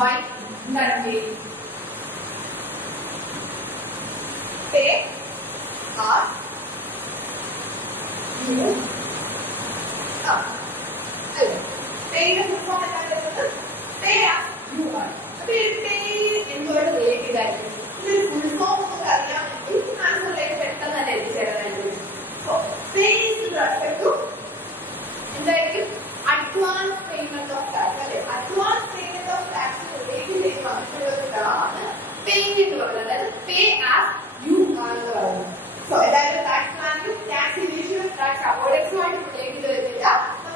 by Nandi. Pay as you are. Pay the full form pay as you are. Pay into a related item. This full form of the translate better. So pay is with respect to advance payment of tax. Advance payment of tax related paying pay as you are. So that is tax planning, tax evasion, tax avoidance related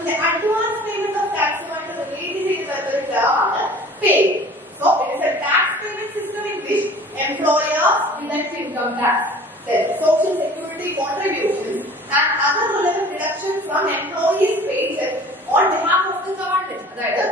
the advance payment of tax related pay. So it is a tax payment system in which employers deduct income tax, then social security contributions and other relevant deductions from employees' paycheck on behalf of the government. അതായത്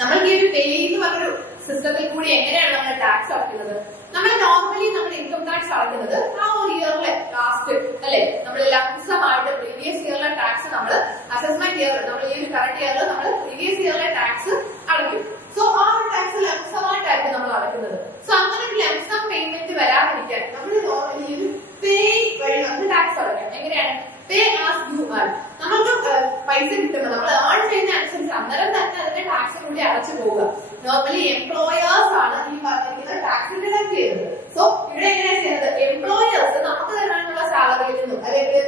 നമ്മൾ ഈ ഒരു പേ എന്ന് പറഞ്ഞൊരു സിസ്റ്റത്തിൽ കൂടി എങ്ങനെയാണ് നമ്മൾ ടാക്സ് അടയ്ക്കുന്നത്? നമ്മൾ നോർമലി നമ്മൾ ഇൻകം ടാക്സ് അടയ്ക്കുന്നത് ആ ഒരു ഇയറിലെ ലാസ്റ്റ് അല്ലെ, നമ്മൾ ലംസമായിട്ട് പ്രീവിയസ് ഇയറിലെ ടാക്സ് നമ്മൾ അസസ്മെന്റ് ഇയർ നമ്മൾ ഈ ഒരു കറന്റ് ഇയറിൽ നമ്മൾ പ്രീവിയസ് ഇയറിലെ ടാക്സ് അടയ്ക്കും. സോ ആ ഒരു ടാക്സ് ലംസമായിട്ടായിരിക്കും നമ്മൾ അടയ്ക്കുന്നത്. സോ അങ്ങനെ ഒരു ലംസം പേയ്മെന്റ് വരാതിരിക്കാൻ നമ്മൾ നോർമലി ഒരു പേ വഴി നമുക്ക് ടാക്സ് അടയ്ക്കാം. എങ്ങനെയാണ്? പേ ആസ് യു ഏൺ. നമുക്ക് പൈസ കിട്ടുമ്പോൾ നമ്മൾ ഏൺ ചെയ്യുന്ന അനുസരിച്ച് അന്നേരം തന്നെ അതിന്റെ ടാക്സ് കൂടി അടച്ചു പോവുക. നോർമലി എംപ്ലോയേഴ്സ് ആണ് ഈ പറഞ്ഞിരിക്കുന്ന ടാക്സ് ഡിഡക്ട് ചെയ്യുന്നത്. സോ ഇവിടെ എങ്ങനെയാണ് ചെയ്യുന്നത്? എംപ്ലോയേഴ്സ് നമുക്ക് തരാനുള്ള സാലറിയിൽ നിന്നും അല്ലെങ്കിൽ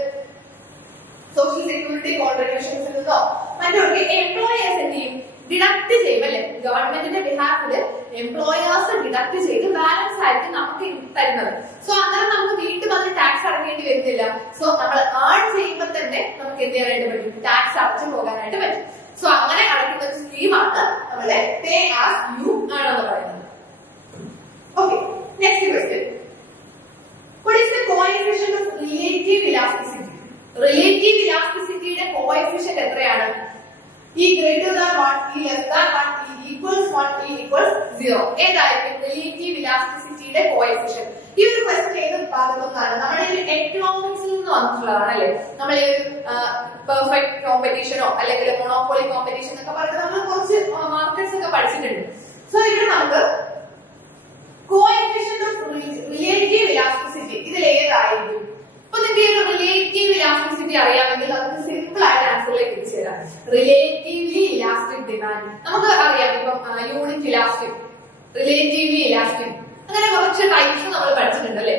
സോഷ്യൽ സെക്യൂരിറ്റി കോൺട്രിബ്യൂഷൻസിൽ നിന്നോ മറ്റൊക്കെ എംപ്ലോയേഴ്സ് എന്ത് ചെയ്യും? ഡിഡക്ട് ചെയ്യും അല്ലെ. ഗവൺമെന്റിന്റെ ബിഹാഫില് എംപ്ലോയേഴ്സ് ഡിഡക്ട് ചെയ്ത് ബാലൻസ് ആയിരിക്കും നമുക്ക് തരുന്നത്. സോ അന്നേരം നമുക്ക് വീണ്ടും വന്ന് ടാക്സ് അടക്കേണ്ടി വരുന്നില്ല. സോ നമ്മൾ ഏൺ ചെയ്യുമ്പോൾ തന്നെ നമുക്ക് എന്ത് ചെയ്യാനായിട്ട് പറ്റും? ടാക്സ് അടച്ചു പോകാനായിട്ട് പറ്റും. സോ അങ്ങനെ അടയ്ക്കുന്ന ഒരു സ്കീമാണ് നമ്മളെ പേ ആസ് യു ഏൺ എന്ന് പറയുന്നത്. Okay, next question. What is the coefficient of relative elasticity? Relative elasticity-യുടെ കോഎഫിഷ്യന്റ് എത്രയാണ്? E greater than 1, E less than 1, E equals 1, E equals 0. ഏതായിരിക്കും relative elasticity-യുടെ കോഎഫിഷ്യന്റ്? ഈ ഒരു ക്വസ്റ്റ്യൻ ഏത് ഭാഗത്തുനിന്നാണ്? നമ്മുടെ ഒരു എക്കണോമിക്സിൽ നിന്ന് വന്നിട്ടുള്ളതാണ് അല്ലെ. നമ്മൾ പെർഫെക്റ്റ് കോമ്പറ്റീഷനോ അല്ലെങ്കിൽ മൊണോപോളി കോമ്പറ്റീഷൻ എന്നൊക്കെ പറഞ്ഞിട്ട് നമ്മൾ കുറച്ച് മാർക്കറ്റ്സ് ഒക്കെ പഠിച്ചിട്ടുണ്ട്. സോ ഇവിടെ നമുക്ക് കോഎഫിഷ്യന്റ് ഓഫ് റിലേറ്റീവ് ഇലാസ്റ്റിസിറ്റി ഇതിൽ ഏതായിരിക്കും? അപ്പൊ നിങ്ങൾക്ക് റിലേറ്റീവ് ഇലാസ്റ്റിസിറ്റി അറിയാമെങ്കിൽ നമുക്ക് സിമ്പിൾ ആയിട്ട് ആൻസറിലേക്ക് എത്തിച്ചേരാം. റിലേറ്റീവ്ലി ഇലാസ്റ്റിക് ഡിമാൻഡ് നമുക്ക് അറിയാം. ഇപ്പം യൂണിറ്റ് ഇലാസ്റ്റിക്, റിലേറ്റീവ്ലി ഇലാസ്റ്റിക്, അങ്ങനെ കുറച്ച് ടൈപ്സ് നമ്മൾ പഠിച്ചിട്ടുണ്ട് അല്ലെ.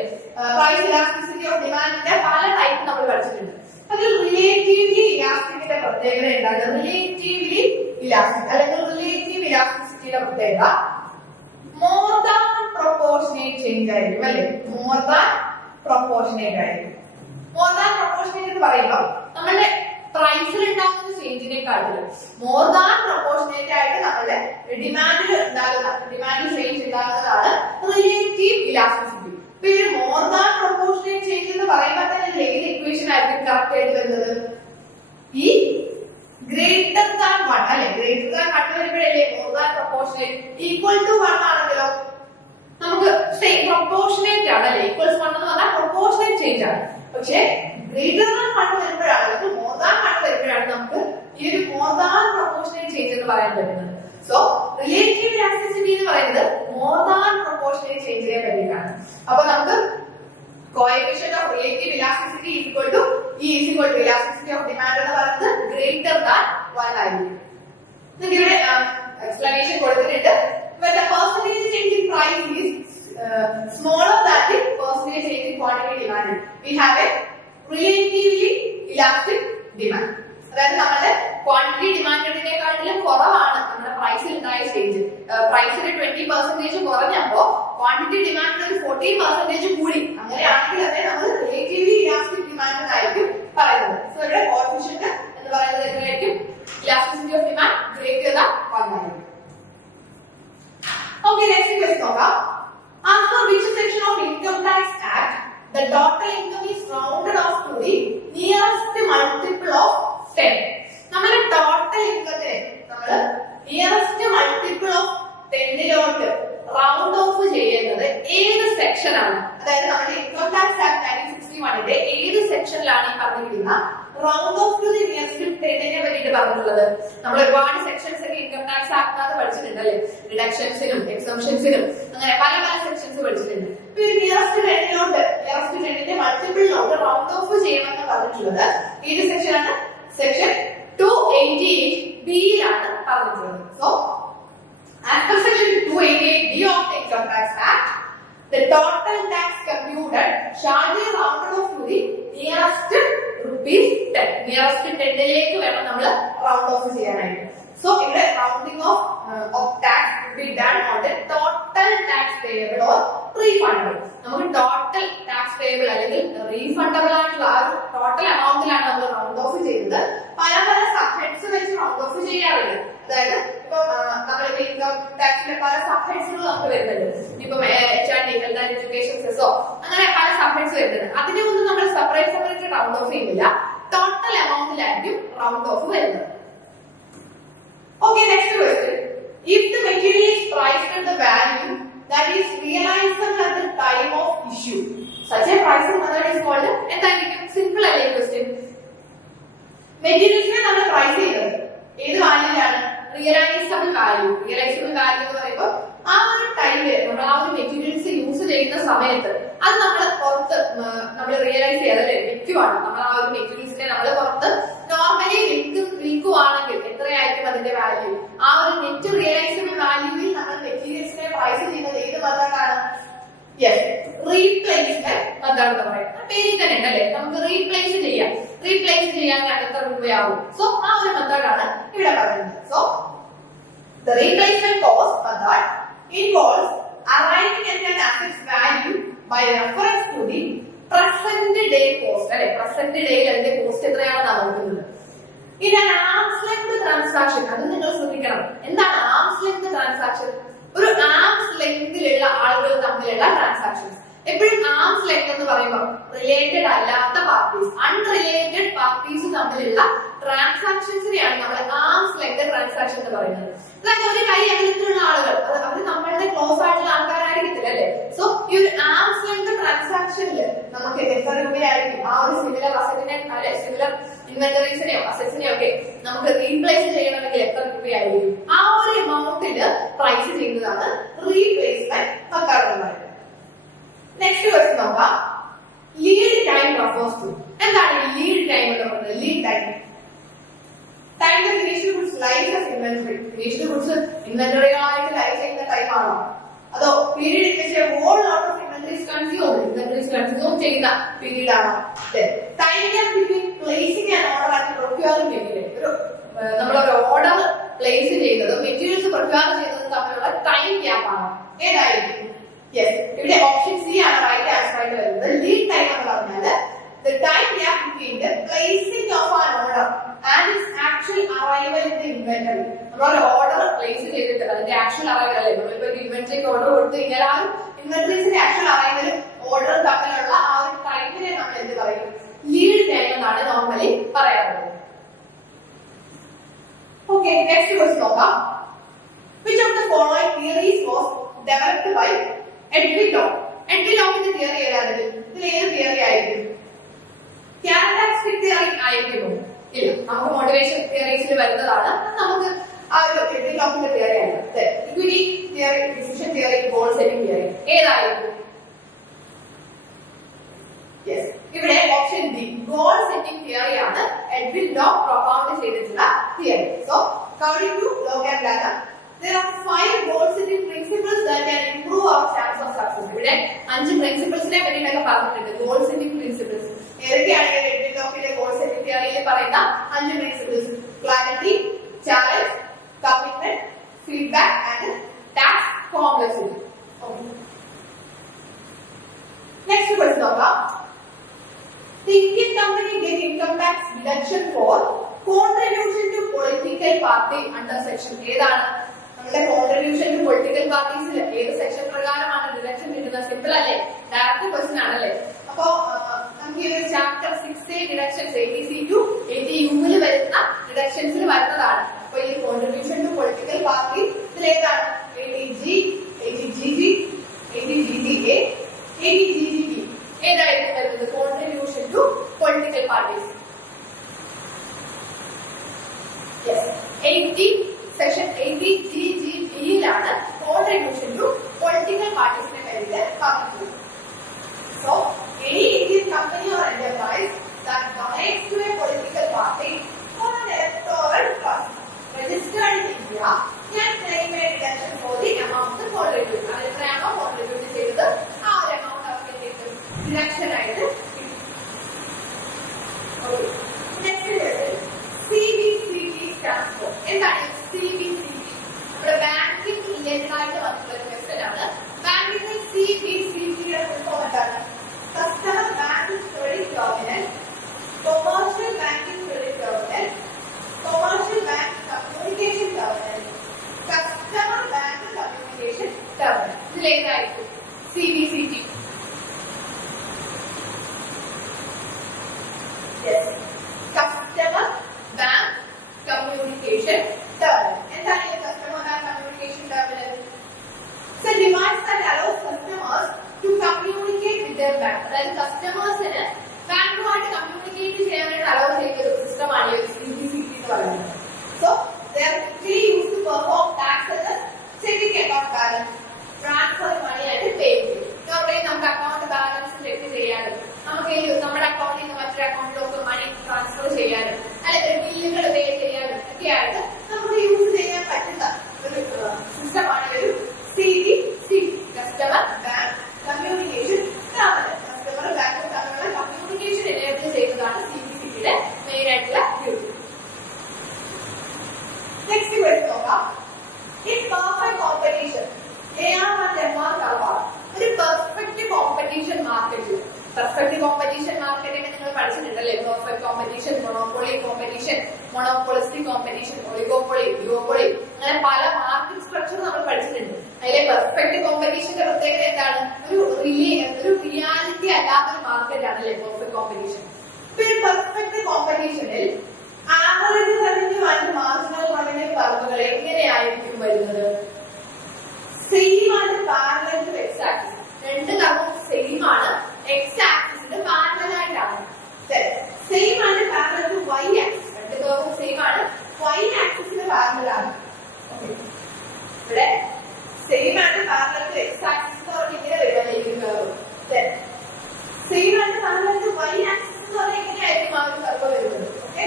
പ്രൈസ് ഇലാസ്റ്റിസിറ്റി ഓഫ് ഡിമാൻഡിന്റെ പല ടൈപ്പ് നമ്മൾ പഠിച്ചിട്ടുണ്ട്. അതിൽ റിലേറ്റീവ്ലി ഇലാസ്റ്റിക്കിന്റെ പ്രത്യേകത എന്താണ്? റിലേറ്റീവ്ലി ഇലാസ്റ്റിക് അല്ലെങ്കിൽ റിലേറ്റീവ് ഇലാസ്റ്റിസിറ്റിയുടെ പ്രത്യേകത മോർ ദാൻ പ്രൊപ്പോർഷനേറ്റ് ചേഞ്ച് ആയിരിക്കും അല്ലെ. മോർ ദാൻ പ്രൊപ്പോർഷനേറ്റ് ആയിരിക്കും. മോർ ദാൻ പ്രൊപ്പോർഷനേറ്റ് എന്ന് പറയുമ്പോൾ നമ്മുടെ പ്രൈസിൽ ഉണ്ടാകുന്ന ചേഞ്ചിനെക്കാട്ടിലും മോർ ദാൻ പ്രൊപ്പോർഷനേറ്റ് ആയിട്ട് നമ്മുടെ ഡിമാൻഡിൽ ചേഞ്ച് ഉണ്ടാകുന്നതാണ് റിലേറ്റീവ് ഇലാസ്റ്റിസിറ്റി. ഇപ്പൊ ഈ മോർ ദാൻ പ്രൊപ്പോർഷനേറ്റ് ചേഞ്ച് എന്ന് പറയുമ്പോൾ തന്നെ ഏത് ഇക്വേഷൻ ആയിരിക്കും കറക്റ്റ് ആയിട്ട് വരുന്നത്? ഈ ഗ്രേറ്റർ ദാൻ 1 അല്ലെ. ഗ്രേറ്റർ ദാൻ 1 വരുമ്പോഴല്ലേ more than proportionate. Equal to 1 ആണെങ്കിലോ നമുക്ക് പ്രൊപ്പോർഷനേറ്റ് ആണ് അല്ലെ. ഈക്വൽസ് 1 എന്ന് പറഞ്ഞാൽ പ്രൊപ്പോർഷനേറ്റ് ചേഞ്ച് ആണ്. പക്ഷേ ഗ്രേറ്റർ ദാൻ 1 വരുമ്പോഴാണ്, അല്ലെങ്കിൽ മോർ ദാൻ 1 വരുമ്പോഴാണ് നമുക്ക് ഈ ഒരു മോർ ദാൻ പ്രൊപ്പോർഷനേറ്റ് ചേഞ്ച് എന്ന് പറയാൻ പറ്റുന്നത്. സോ റിലേറ്റീവ് ഇലാസ്റ്റിസിറ്റി എന്ന് പറയുന്നത് മോർ ദാൻ പ്രൊപ്പോർഷനേറ്റ് ചേഞ്ചിനെ പറ്റിയിട്ടാണ്. അപ്പൊ നമുക്ക് coefficient of relative elasticity equal to E is equal to elasticity of demand എന്ന് പറയുന്നത് ഗ്രേറ്റർ ദാൻ 1 ആയിരിക്കും. ഇവിടെ എക്സ്പ്ലനേഷൻ കൊടുത്തിട്ടുണ്ട്. When the percentage change in price is smaller than the percentage change in quantity demanded, we have a relatively elastic demand. അതായത് നമ്മുടെ quantity ഡിമാൻഡിനെക്കാട്ടിലും കുറവാണ് നമ്മുടെ പ്രൈസിൽ ഉണ്ടായ ചേഞ്ച്. പ്രൈസിൽ 20% കുറഞ്ഞപ്പോ ക്വാണ്ടിറ്റി ഡിമാൻഡിൽ ഒരു 40% കൂടി. അങ്ങനെയാണെങ്കിൽ അതേ നമ്മൾ റിലേറ്റീവ്ലി ഇലാസ്റ്റിക് ഡിമാൻഡ് ആയിരിക്കും പറയുന്നത്. സോ ഇവിടെ കോഎഫിഷ്യന്റ് എന്ന് പറയുന്നത് എത്രയായിരിക്കും? Elasticity of demand greater than 1 ആയിരിക്കും. Okay, next question നോക്കാം. As per which section of Income Tax Act the total income is rounded off to the nearest multiple of 10? നമ്മുടെ total ഇൻകത്തിനെ നമ്മൾ nearest multiple of 10 round of ചെയ്യുന്നത് ഏത് section ആണ്? അതായത് നമ്മുടെ income tax act 1961 ഏത് സെക്ഷനിലാണ് ഈ പറഞ്ഞിരിക്കുന്ന round off to the nearest 10നെ പറ്റിയിട്ട് പറഞ്ഞിട്ടുള്ളത്? നമ്മൾ ഒരുപാട് സെക്ഷൻസ് ഒക്കെ ഇൻകം ടാക്സ് ടാക്സ് ആക്ട് പഠിച്ചിട്ടുണ്ട് അല്ലെ, ഡിഡക്ഷൻസിനും എക്സംഷൻസിനും അങ്ങനെ പല പല സെക്ഷൻസ് പഠിച്ചിട്ടുണ്ട്. നിയറസ്റ്റ് ടെന്നിന്റെ മൾട്ടിപ്പിളിലോട്ട് റൗണ്ട് ഓഫ് ചെയ്യണമെന്ന് പറഞ്ഞിട്ടുള്ളത് ഏത് സെക്ഷനാണ്? സെക്ഷൻ 288 ബിയിലാണ് പറഞ്ഞിട്ടുള്ളത്. So as per section 288 B of the Income Tax Act, the total tax computed shall be rounded off to the nearest rupees 10. Nearest 10 ലേക്ക് വേണം നമ്മൾ റൗണ്ട് ഓഫ് ചെയ്യാനായിട്ട്. So ഇവിടെ rounding of tax will be done on the total tax payable or refundable. നമുക്ക് total tax payable അല്ലെങ്കിൽ refundable ആയിട്ടുള്ള ആ ഒരു total എമൗണ്ടിലാണ് നമ്മൾ റൗണ്ട് ഓഫ് ചെയ്യുന്നത്. പല പല സബ് ഹെഡ്സ് വെച്ച് റൗണ്ട് ഓഫ് ചെയ്യാറുണ്ട്. അതായത് ഇപ്പൊ നമ്മളിപ്പോ ഇൻകം ടാക്സിന്റെ പല സബ് ഹെഡ്സുകൾ നമുക്ക് വരുന്നുണ്ട്. ഇപ്പൊ HRD ഹെൽത്ത് ആൻഡ് എഡ്യൂക്കേഷൻ സെസോ അങ്ങനെ പല സബ് ഹെഡ്സ് വരുന്നുണ്ട്. അതിനെ ഒന്നും നമ്മൾ സെപ്പറേറ്റ് റൗണ്ട് ഓഫ് ചെയ്യുന്നില്ല, ടോട്ടൽ എമൗണ്ടിലായിരിക്കും റൗണ്ട് ഓഫ് വരുന്നത്. Okay, next question. If the material is priced at the value that is realizable at the time of issue, such a pricing method is called എന്തായിരിക്കും? Simple അല്ലേ question. മെറ്റീരിയൽസിനെ നമ്മൾ price ചെയ്യുന്നത് ഏത് വാല്യൂലാണ്? Realisable value. Realisable value എന്ന് പറയുമ്പോൾ ആ ഒരു ടൈമില് നമ്മൾ ആ ഒരു മെറ്റീരിയൽസ് യൂസ് ചെയ്യുന്ന സമയത്ത് അത് നമ്മൾ പുറത്ത് നമ്മൾ റിയലൈസ് ചെയ്യാതെ വിൽക്കുവാണ്. നമ്മൾ ആ ഒരു മെറ്റീരിയൽസിനെ നമ്മൾ പുറത്ത് നോർമലി വിൽക്കുവാണെങ്കിൽ എത്രയായിരിക്കും അതിന്റെ വാല്യൂ? ആ ഒരു നെറ്റ് റിയലൈസബിൾ വാല്യൂവിൽ നമ്മൾ മെറ്റീരിയൽസിനെ പ്രൈസ് ചെയ്യുന്നത് ഏത് മെത്തേഡാണ്? യെസ്, റീപ്ലേസ്മെന്റ് മെത്തേഡ് എന്ന് പറയുന്നത് പേരിൽ തന്നെ ഉണ്ടല്ലേ. നമുക്ക് റീപ്ലേസ് ചെയ്യാൻ എത്ര രൂപയാവും? സോ ആ ഒരു മെത്തേഡാണ് ഇവിടെ പറയുന്നത്. So the replacement cost method involves arriving at an asset's value by reference to the present day cost. അല്ലെ, പ്രസന്റ് ഡേയിൽ അതിന്റെ കോസ്റ്റ് എത്രയാണെന്നാണ് നോക്കുന്നത്. ഇനി ആംസ് ലെങ്ത് ട്രാൻസാക്ഷൻ, അത് നിങ്ങൾ ശ്രദ്ധിക്കണം. എന്താണ് ആംസ് ലെങ്ത് ട്രാൻസാക്ഷൻ? ഒരു ആംസ് ലെങ്തിലുള്ള ആളുകൾ തമ്മിലുള്ള ട്രാൻസാക്ഷൻസ്. എപ്പോഴും ആംസ് ലെങ്ത് എന്ന് പറയുമ്പോൾ റിലേറ്റഡ് അല്ലാത്ത പാർട്ടീസ്, അൺറിലേറ്റഡ് പാർട്ടീസ് തമ്മിലുള്ള ട്രാൻസാക്ഷൻസിനെയാണ് നമ്മൾ ആംസ് ലെങ്ത് ട്രാൻസാക്ഷൻ എന്ന് പറയുന്നത്. അതായത് ഒരു കൈ അകലത്തിലുള്ള ആളുകൾ, അവർ നമ്മളുടെ ക്ലോസ് ആയിട്ടുള്ള ആൾക്കാരായിരിക്കത്തില്ല അല്ലെ. സോ ഈ ഒരു ആംസ് ലെങ്ത് ട്രാൻസാക്ഷനിൽ നമുക്ക് എത്ര രൂപയായിരിക്കും ആ ഒരു സിമിലർ അസറ്റിനെ അല്ലെ സിമിലർ ഇൻവെന്ററീസിനെയോ അസറ്റ്സിനെയോ ഒക്കെ നമുക്ക് റീപ്ലേസ് ചെയ്യണമെങ്കിൽ എത്ര രൂപയായിരിക്കും? ആ ഒരു എമൗണ്ടില് പ്രൈസ് ചെയ്യുന്നതാണ് റീപ്ലേസ്മെന്റ് മെത്തേഡ് എന്ന് പറയുന്നത്. നെക്സ്റ്റ് ക്വസ്റ്റ്യൻ നോക്കാം. Lead time refers to. എന്താണ് ലീഡ് ടൈം എന്ന് പറയുന്നത്? Lead time the finished goods life as inventory. Finished goods ഇൻവെന്ററികളായിട്ട് ലൈഫ് ചെയ്യുന്ന ടൈം ആണോ? അതോ period in which a whole lot of inventories consumed ചെയ്യുന്ന പീരീഡ് ആണോ? Time gap between placing an order and procuring material. നമ്മളൊരു order place ചെയ്യുന്നതും materials procure ചെയ്യുന്നതും തമ്മിലുള്ള ടൈം ഗ്യാപ്പ് ആണോ? ഏതായിരിക്കും? യെസ്, ഇവിടെ ഓപ്ഷൻ സി ആണ് റൈറ്റ് ആൻസർ ആയിട്ട് വരുന്നത്. ലീഡ് ടൈം എന്ന് പറഞ്ഞാൽ the time gap between the placing of an order and its actual arrival in the inventory. നമ്മൾ ഓർഡർ പ്ലേസ് ചെയ്തിട്ട് അതിന്റെ ആക്ച്വൽ അറൈവൽ അല്ലേ, നമ്മളിപ്പോ ഇൻവെന്ററിക്ക് ഓർഡർ കൊടുത്തു കഴിഞ്ഞാൽ ആ ഇൻവെന്ററീസിന്റെ ആക്ച്വൽ അറൈവലും ഓർഡർ തമ്മിലുള്ള ആ ഒരു ടൈമിനെ നമ്മൾ എന്ത് പറയും? ലീഡ് ടൈം എന്നാണ് നോർമലി പറയാറുള്ളത്. ഓക്കെ, നെക്സ്റ്റ് ക്വസ്റ്റ്യൻ നോക്കാം. Which of the following theories was developed by Edwin Locke? Edwin Lockeന്റെ തിയറി ഏതായിരുന്നു? ഇതിൽ ഏത് തിയറി ആയിരിക്കും? ക്യാരക്ടറിസ്റ്റിക് തിയറി ആയിരിക്കുമോ? ഇല്ല, നമുക്ക് മോട്ടിവേഷൻ തിയറീസിൽ വരുന്നതാണ്. നമുക്ക് ആ ഒരു എഡ്വിൻ ലോക്കിന്റെ തിയറി ആണ്. Equity theory, decision theory, goal setting theory ഏതായിരിക്കും? യെസ്, ഇവിടെ option B goal setting theory ആണ് എഡ്വിൻ ലോക്ക് പ്രൊപ്പൗണ്ട് ചെയ്തിട്ടുള്ള theory. So according to Locke and Latham, there are 5 goal setting principles that can improve our chance of success. ഇവിടെ 5 പ്രിൻസിപ്പിൾസിനെ പറ്റിയൊക്കെ പറഞ്ഞിട്ടുണ്ട്. Goal setting principles ഏതൊക്കെയാണ്? Edwin ലോക്കിന്റെ goal setting തിയറിയിൽ പറയുന്ന 5 principles: clarity, challenge, commitment, feedback and task complexity. Next question നോക്കാം. The Indian company gave income tax deduction for contribution to political party under section ഏതാണ്? നമ്മുടെ contribution to political പാർട്ടീസിൽ ഏത് section പ്രകാരമാണ് deduction കിട്ടുന്നത്? Simple അല്ലേ, direct question ആണല്ലേ. അപ്പോ നമുക്ക് ഈ ഒരു chapter 6A deductions 80C to 80U വരുന്ന ഡിഡക്ഷൻസിൽ വരുന്നതാണ്. അപ്പൊ ഈ കോൺട്രിബ്യൂഷൻ ടു പൊളിറ്റിക്കൽ പാർട്ടി ഇതിലേതാണ്? 80G, 80GG, 80GGA, 80GGB ഏതായിരിക്കും വരുന്നത്? Contribution to political parties. Yes, 80 section 80 ABGGBയിലാണ് കോൺട്രിബ്യൂഷൻ ടു പൊളിറ്റിക്കൽ പാർട്ടീസിന്റെ പേരിൽ പറഞ്ഞിട്ടുള്ളത്. So any Indian company or enterprise that donates to a political party for an electoral trust registered in India can claim a deduction for the amount contributed. അത് എത്രയാണോ contribute ചെയ്തത് ആ ഒരു amount അവർക്ക് കിട്ടും, ഡിഡക്ഷൻ ആയിട്ട് കിട്ടും. Next CBCT stands for. എന്താണ് CBCT? നമ്മുടെ ബാങ്കിംഗ് റിലേറ്റഡ് ആയിട്ട് വന്നിട്ടുള്ള ഒരു ക്വസ്റ്റ്യൻ ആണ്. ബാങ്കിംഗ് CBCTയുടെ ഫുൾ ഫോം എന്താണ്? Customer Banking Credit Terminal, Commercial Banking Credit Terminal, Commercial Bank Communication Terminal, Customer Bank Communication Terminal. ഇതിലേതായിരിക്കും CBCT? Yes. Customer Bank Communication Terminal. എന്താണ് ഈ Customer Bank Communication Terminal? It's a device that allows customers to communicate with their bank. അതായത് കസ്റ്റമേഴ്സിന് ബാങ്കുമായിട്ട് communicate ചെയ്യാനായിട്ട് hello ചെയ്യുന്ന ഒരു സിസ്റ്റമാണ് ഈ CBCT എന്ന് പറയുന്നത്. So they are typically used to perform tasks as checking account balance, transfer money and paying. നമുക്ക് അക്കൗണ്ട് ബാലൻസ് ചെക്ക് ചെയ്യാനും നമുക്ക് നമ്മുടെ അക്കൗണ്ടിൽ നിന്ന് മറ്റൊരു അക്കൗണ്ടിലേക്ക് മണി ട്രാൻസ്ഫർ ചെയ്യാനും അല്ലെങ്കിൽ ബില്ലുകൾ പേ ചെയ്യാനും ഒക്കെ ആയിട്ട് നമുക്ക് യൂസ് ചെയ്യാൻ പറ്റുന്ന ഒരു സിസ്റ്റമാണ് ഒരു CBCT, customer bank communication terminal. Customer ബാങ്കും തമ്മിലുള്ള കമ്മ്യൂണിക്കേഷൻ എനേബിൾ ചെയ്യുന്നതാണ് CBCTയുടെ മെയിൻ ആയിട്ടുള്ള ഡ്യൂട്ടി. നെക്സ്റ്റ് ക്വസ്റ്റ്യൻ നോക്കാം. In perfect competition AR and MR curve ഒരു പെർഫെക്റ്റ് കോമ്പറ്റീഷൻ മാർക്കറ്റിൽ. പെർഫെക്റ്റ് കോമ്പറ്റീഷൻ മാർക്കറ്റിനെ നിങ്ങൾ പഠിച്ചിട്ടുണ്ടല്ലേ? Perfect competition, monopoly competition, monopolistic competition, oligopoly, duopoly, അങ്ങനെ പല മാർക്കറ്റ് സ്ട്രക്ചർ നമ്മൾ പഠിച്ചിട്ടുണ്ട്. അതിലെ പെർഫെക്റ്റ് കോമ്പറ്റീഷന്റെ പ്രത്യേകത എന്താണ്? ഒരു റിയാലിറ്റി അല്ലാത്തൊരു മാർക്കറ്റ് ആണല്ലേ പെർഫെക്റ്റ് കോമ്പറ്റീഷൻ. ഇപ്പൊ ഒരു പെർഫെക്റ്റ് കോമ്പറ്റീഷനിൽ average revenue and marginal revenue കർവുകൾ എങ്ങനെയായിരിക്കും വരുന്നത്? സെയിം ആണ്, പാരലൽ ടു എക്സ് ആക്സിസ്. രണ്ട് കർവും സെയിം ആണ്, എക്സ് ആക്സിസിന് പാരലൽ ആയിട്ടാണ്. സെയിം ആണ്, പാരലൽ ടു വൈ ആക്സിസ്. രണ്ട് കർവും സെയിം ആണ്, വൈ ആക്സിസിന് പാരലൽ ആണ്. ഇവിടെ സെയിം ആണ്, പാരലൽ ടു എക്സ് ആക്സിസ് എന്ന് പറഞ്ഞാൽ ഇങ്ങനെ വരുമല്ലേ ഈ കർവ്. സെയിം ആണ്, പാരലൽ ടു വൈ ആക്സിസ് എന്ന് പറഞ്ഞാൽ ഇങ്ങനെയായിരിക്കും ആ ഒരു കർവ് വരുന്നത്. ഓക്കെ,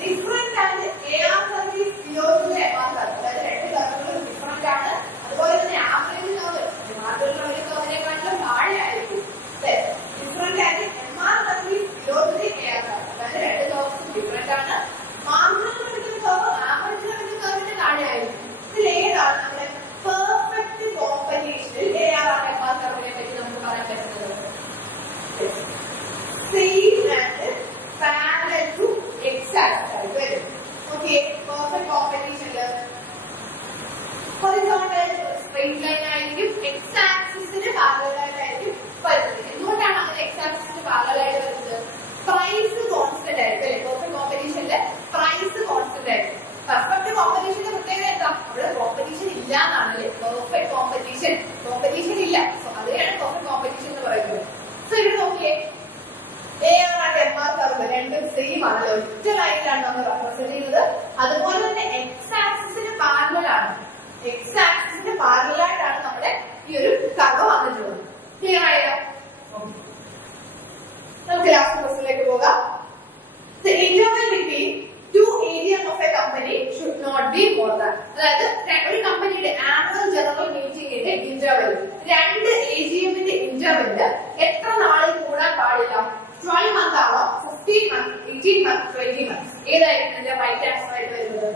ഡിഫറെന്റ് ആണ് AR service below to MR curve. അതായത് രണ്ട് കർവുകളും ഡിഫറെന്റ് ആണ്. അതുപോലെ തന്നെ ആവറേജ് കർവ് മാർക്കറ്റിൽ ഒരു കർവിനെക്കാട്ടിലും താഴെയായിരിക്കും. ഡിഫറെന്റ് ആണ് MR service below to AR curve. അതായത് രണ്ട് കർവ്സും ഡിഫറെന്റ് ആണ്. Marginal revenue curve average revenue കർവിന് താഴെയായിരിക്കും. ഇതിൽ ഏതാണ് നമ്മുടെ പെർഫെക്റ്റ് കോമ്പറ്റീഷനിൽ AR and MR കർവിനെ പറ്റി നമുക്ക് പറയാൻ പറ്റുന്നത്? Same and parallel to X axis ആയിട്ട് വരും. ഓക്കെ, പെർഫെക്റ്റ് കോമ്പറ്റീഷനിൽ ഹൊറിസോണ്ടൽ സ്ട്രെയിറ്റ് ലൈൻ ആയിരിക്കും, എക്സ് ആക്സിസിന് പാരലൽ ആയിട്ടായിരിക്കും വരുന്നത്. എന്തുകൊണ്ടാണ് അങ്ങനെ എക്സ് ആക്സിസിന് പാരലൽ ആയിട്ട് വരുന്നത്? പ്രൈസ് കോൺസ്റ്റന്റ് ആയിരിക്കും അല്ലെ? പെർഫെക്റ്റ് കോമ്പറ്റീഷനിൽ പ്രൈസ് കോൺസ്റ്റന്റ് ആയിരിക്കും. പെർഫെക്റ്റ് കോമ്പറ്റീഷന്റെ പ്രത്യേകത എന്താ? അവിടെ കോമ്പറ്റീഷൻ ഇല്ല എന്നാണല്ലേ പെർഫെക്റ്റ് കോമ്പറ്റീഷൻ. കോമ്പറ്റീഷൻ ഇല്ല, അതെയാണ് പെർഫെക്റ്റ് കോമ്പറ്റീഷൻ എന്ന് പറയുന്നത്. സോ ഇവിടെ നോക്കിയേ, AR and MR കർവ് രണ്ടും സെയിം ആണല്ലോ, ഒറ്റ ലൈനിലാണ് നമ്മൾ റെപ്രസെന്റ് ചെയ്യുന്നത്. അതുപോലെ തന്നെ എക്സ് ആക്സിസിന് പാരലൽ ആണ്. എക്സ് ആക്സിസിന് പാരലൽ ആയിട്ടാണ് നമ്മുടെ ഈ ഒരു കർവ് വന്നിട്ടുള്ളത്. ക്ലിയർ ആയോ? നമുക്ക് ലാസ്റ്റ് ക്വസ്റ്റ്യനിലേക്ക് പോകാം. The interval between two AGM of a company should not be more than. അതായത് ഒരു കമ്പനിയുടെ ആനുവൽ ജനറൽ മീറ്റിംഗിന്റെ ഇന്റർവെൽ, രണ്ട് AGMന്റെ ഇന്റർവെല് എത്ര നാളിൽ കൂടാൻ പാടില്ല? 12 months ആണോ, 15 months, 18 months, 20 months? ഏതായിരിക്കും ഇതിന്റെ റൈറ്റ് ആൻസർ ആയിട്ട് വരുന്നത്?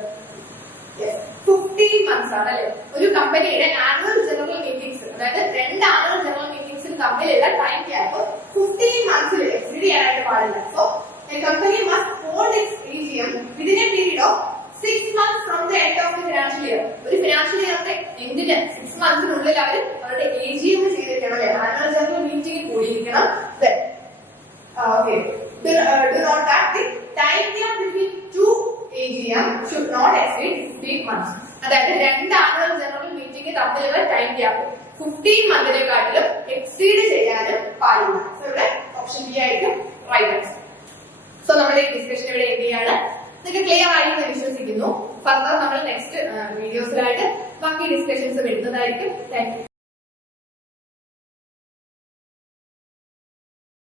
15 months ആണല്ലേ. ഒരു കമ്പനിയുടെ ആനുവൽ ജനറൽ മീറ്റിംഗ്സ്, അതായത് രണ്ട് ആനുവൽ ജനറൽ മീറ്റിംഗ്സിന് തമ്മിലുള്ള ടൈം ഗ്യാപ്പ് 15 monthsൽ എക്സീഡ് ചെയ്യാനായിട്ട് പാടില്ല. So a company must hold its AGM within a period of 6 months from the end of the financial year. ഒരു ഫിനാൻഷ്യൽ ഇയറിന്റെ എൻഡിന് 6 monthsനുള്ളിൽ അവർ അവരുടെ AGM ചെയ്തിരിക്കണം അല്ലെ, ആനുവൽ ജനറൽ മീറ്റിംഗ് കൂടിയിരിക്കണം. Okay. Do note that the time gap between two AGM should not exceed 15 months. അതായത് രണ്ട് ആനുവൽ ജനറൽ മീറ്റിംഗ് തമ്മിലുള്ള ടൈം ഗ്യാപ്പ് 15 മന്തിനെക്കാട്ടിലും എക്സീഡ് ചെയ്യാനും പാടില്ല. സോ ഇവിടെ ഓപ്ഷൻ ബി ആയിരിക്കും റൈറ്റ് ആൻസർ. സോ നമ്മുടെ ഡിസ്കഷൻ ഇവിടെ എന്ത് ചെയ്യാണ്? നിങ്ങൾക്ക് ക്ലിയർ ആയി എന്ന് വിശ്വസിക്കുന്നു. ഫർദർ നമ്മൾ നെക്സ്റ്റ് വീഡിയോസിലായിട്ട് ബാക്കി ഡിസ്കഷൻസ് വരുന്നതായിരിക്കും. Thank you.